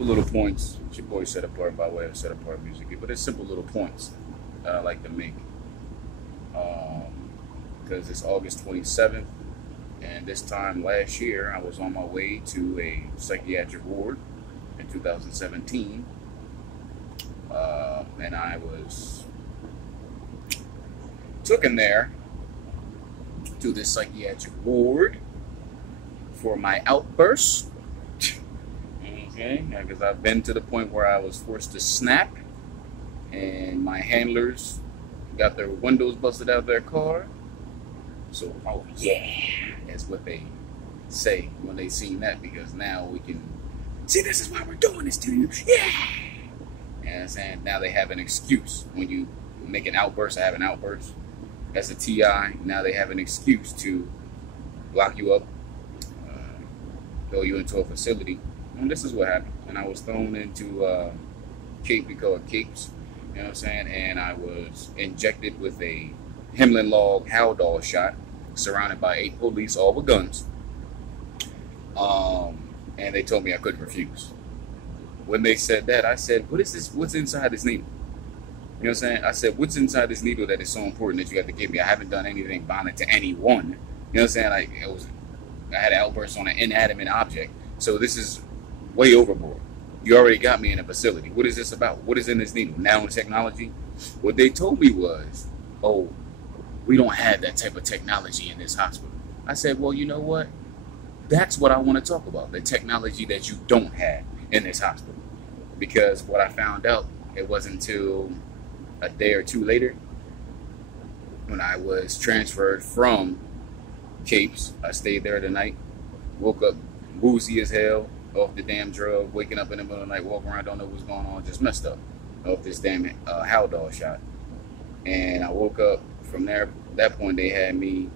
Little points. It's your boy Set Apart by way of Set Apart Music, but it's simple little points that I like to make. Because it's August 27th, and this time last year I was on my way to a psychiatric ward in 2017, and I was taken there to this psychiatric ward for my outburst. Okay, because I've been to the point where I was forced to snap, and my handlers got their windows busted out of their car. So, oh yeah, that's what they say when they seen that, because now we can see this is why we're doing this to you. Yeah, you know what I'm saying? Now they have an excuse. When you make an outburst, I have an outburst. That's a TI. Now they have an excuse to lock you up, throw you into a facility. And this is what happened. And I was thrown into Cape, we call it Capes, you know what I'm saying? And I was injected with a Himmler log Haldol shot, surrounded by 8 police, all with guns. And they told me I couldn't refuse. When they said that, I said, what is this? What's inside this needle? You know what I'm saying? I said, what's inside this needle that is so important that you have to give me? I haven't done anything violent to anyone. You know what I'm saying? Like, I had an outburst on an inanimate object. So this is way overboard. You already got me in a facility. What is this about? What is in this needle? Nanotechnology? What they told me was, oh, we don't have that type of technology in this hospital. I said, well, you know what? That's what I want to talk about, the technology that you don't have in this hospital. Because what I found out, it wasn't until a day or two later when I was transferred from Capes. I stayed there the night, woke up woozy as hell, off the damn drug, waking up in the middle of the night, walking around, don't know what's going on, just messed up off this damn Haldol shot. And I woke up from there. At that point, they had me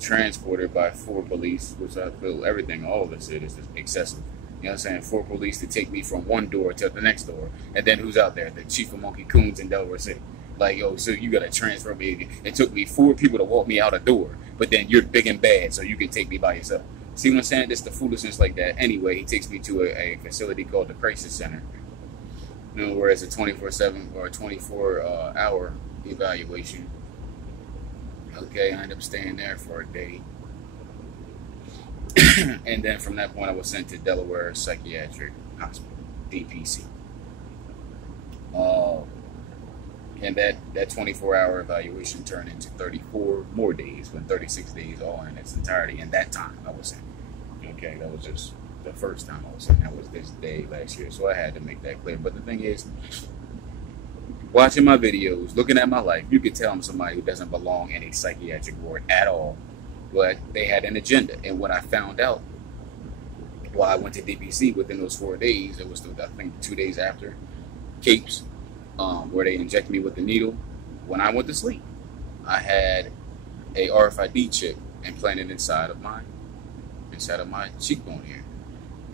transported by 4 police, which I feel everything all of us said is excessive. You know what I'm saying? 4 police to take me from one door to the next door. And then who's out there? The chief of Monkey Coons in Delaware City. Like, yo, so you got to transfer me. It took me 4 people to walk me out a door, but then you're big and bad, so you can take me by yourself. See what I'm saying? It's the foolishness like that. Anyway, he takes me to a facility called the Crisis Center, you know, where it's a 24/7 or a 24-hour evaluation. Okay, I ended up staying there for a day. And then from that point, I was sent to Delaware Psychiatric Hospital, DPC. And that 24-hour evaluation turned into 34 more days, when 36 days all in its entirety. And that time I was in. Okay, that was just the first time I was in. That was this day last year. So I had to make that clear. But the thing is, watching my videos, looking at my life, you can tell I'm somebody who doesn't belong in a psychiatric ward at all. But they had an agenda. And when I found out, while I went to DPC within those 4 days, it was, I think, 2 days after Capes, where they injected me with the needle. When I went to sleep, I had a R.F.I.D chip implanted inside of my cheekbone here,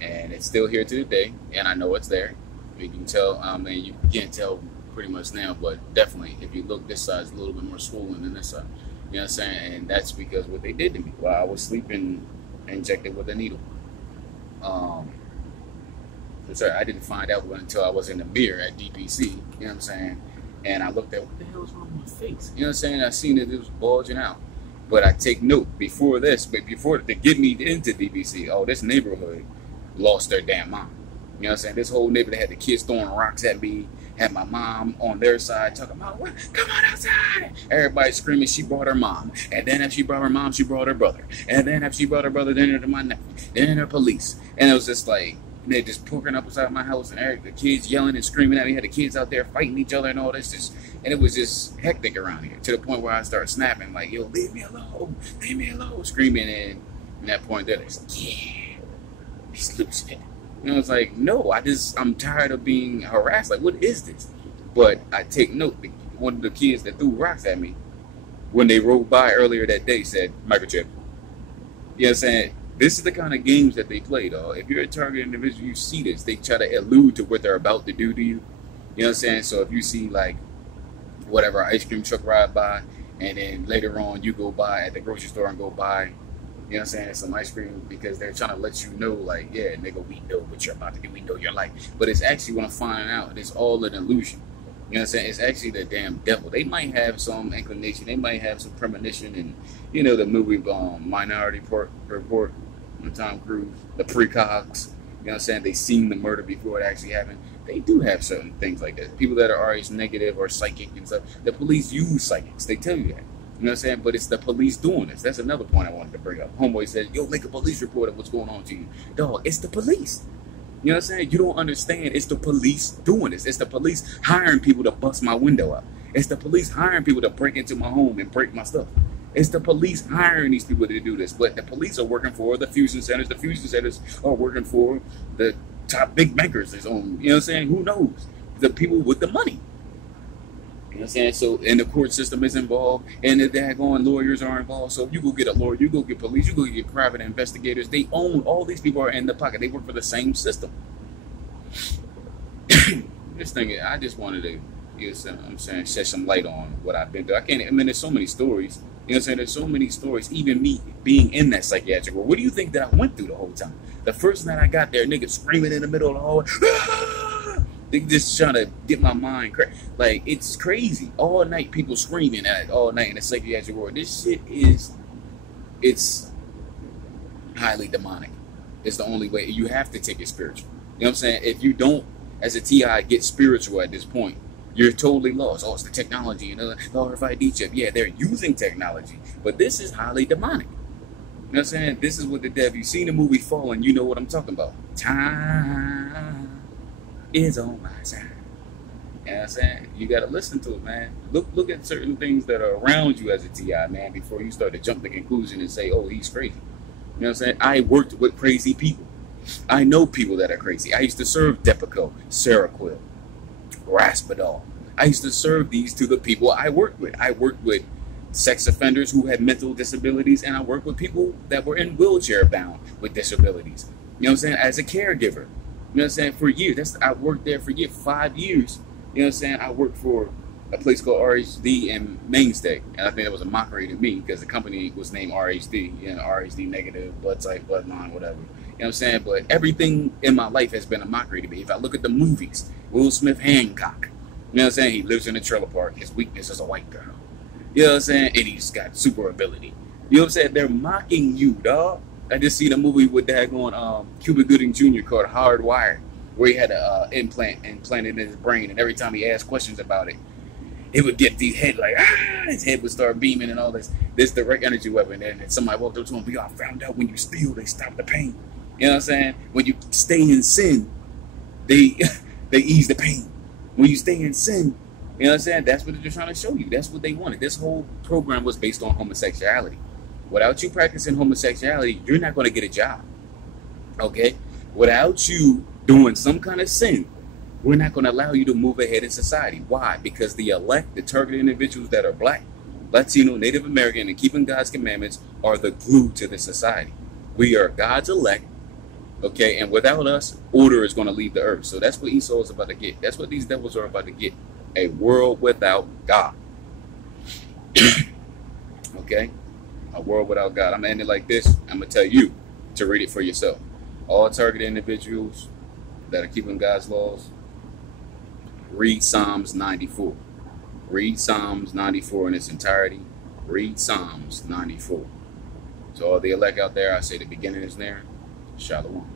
and it's still here to the day. And I know it's there. You can tell. I mean, you can't tell pretty much now, but definitely, if you look, this side is a little bit more swollen than this side. You know what I'm saying? And that's because what they did to me while I was sleeping, injected with a needle. Sorry, I didn't find out until I was in the mirror at DPC, you know what I'm saying? And I looked at, what the hell is wrong with my face? You know what I'm saying? I seen that it was bulging out. But I take note, before this, but before to get me into DPC, oh, this neighborhood lost their damn mom. You know what I'm saying? This whole neighborhood had the kids throwing rocks at me, had my mom on their side talking about, what? Come on outside. Everybody screaming she brought her mom. And then if she brought her mom, she brought her brother. And then if she brought her brother, then her my nephew. Then her police. And it was just like, they're just poking up inside my house, and the kids yelling and screaming at me. Had the kids out there fighting each other and all this. And it was just hectic around here, to the point where I started snapping, like, yo, leave me alone, screaming. And at that point, they're like, yeah, he's losing it. You know, it's like, no, I'm tired of being harassed. Like, what is this? But I take note, one of the kids that threw rocks at me, when they rode by earlier that day, said, microchip. You know what I'm saying? This is the kind of games that they play, though. If you're a target individual, you see this. They try to allude to what they're about to do to you. You know what I'm saying? So if you see, like, whatever, ice cream truck ride by, and then later on you go by at the grocery store and go by You know what I'm saying? Some ice cream because they're trying to let you know, like, yeah, nigga, we know what you're about to do. We know your life. But it's actually when I find out, it's all an illusion. You know what I'm saying? It's actually the damn devil. They might have some inclination. They might have some premonition. And, you know, the movie Minority Report, Tom Cruise, the precogs. You know what I'm saying? They seen the murder before it actually happened. They do have certain things like that. People that are RH negative or psychic and stuff. The police use psychics. They tell you that. You know what I'm saying? But it's the police doing this. That's another point I wanted to bring up. Homeboy said, yo, make a police report of what's going on to you. Dog, it's the police. You know what I'm saying? You don't understand. It's the police doing this. It's the police hiring people to bust my window out. It's the police hiring people to break into my home and break my stuff. It's the police hiring these people to do this. But the police are working for the fusion centers. The fusion centers are working for the top big bankers. You know what I'm saying? Who knows? The people with the money. You know what I'm saying? So, and the court system is involved, and the daggone lawyers are involved. So, you go get a lawyer, you go get police, you go get private investigators. They own, all these people are in the pocket. They work for the same system. This thing, I just wanted to, you know what I'm saying, shed some light on what I've been through. There's so many stories. You know what I'm saying? There's so many stories, even me being in that psychiatric ward. What do you think that I went through the whole time? The first night I got there, niggas screaming in the middle of the hallway. Ah! They just trying to get my mind crazy. Like, it's crazy. All night, people screaming at it all night in the psychiatric ward. This shit it's highly demonic. It's the only way. You have to take it spiritual. You know what I'm saying? If you don't, as a TI, get spiritual at this point, you're totally lost. Oh, it's the technology, you know, the R.F.I.D chip. Yeah, they're using technology, but this is highly demonic. You know what I'm saying? This is what the devil. You've seen the movie Fallen, you know what I'm talking about. Time is on my side. You know what I'm saying? You got to listen to it, man. Look at certain things that are around you as a TI, man, before you start to jump to conclusion and say, oh, he's crazy. You know what I'm saying? I worked with crazy people. I know people that are crazy. I used to serve Depakote, Seroquel, Raspadol. I used to serve these to the people I worked with. I worked with sex offenders who had mental disabilities, and I worked with people that were in wheelchair bound with disabilities. You know what I'm saying? As a caregiver. You know what I'm saying? For years. I worked there for years, 5 years. You know what I'm saying? I worked for a place called R.H.D. in Mainstay. And I think it was a mockery to me because the company was named R.H.D. You know, R.H.D. negative, blood type, bloodline, whatever. You know what I'm saying? But everything in my life has been a mockery to me. If I look at the movies, Will Smith Hancock. You know what I'm saying? He lives in a trailer park. His weakness is a white girl. You know what I'm saying? And he's got super ability. You know what I'm saying? They're mocking you, dog. I just seen a movie with daggone Cuba Gooding Jr. called Hardwired, where he had an implant implanted in his brain, and every time he asked questions about it, it would get the head like, his head would start beaming and all this direct energy weapon. And then somebody walked up to him, I found out when you steal, they stop the pain. You know what I'm saying? When you stay in sin, they ease the pain. When you stay in sin, you know what I'm saying? That's what they're trying to show you. That's what they wanted. This whole program was based on homosexuality. Without you practicing homosexuality, you're not going to get a job. Okay? Without you doing some kind of sin, we're not going to allow you to move ahead in society. Why? Because the elect, the targeted individuals that are black, Latino, Native American, and keeping God's commandments are the glue to the society. We are God's elect, okay? And without us, order is going to leave the earth. So that's what Esau is about to get. That's what these devils are about to get. A world without God. Okay? A world without God. I'm going to end it like this. I'm going to tell you to read it for yourself. All targeted individuals that are keeping God's laws, read Psalms 94. Read Psalms 94 in its entirety. Read Psalms 94. To all the elect out there, I say the beginning is there. Shalom.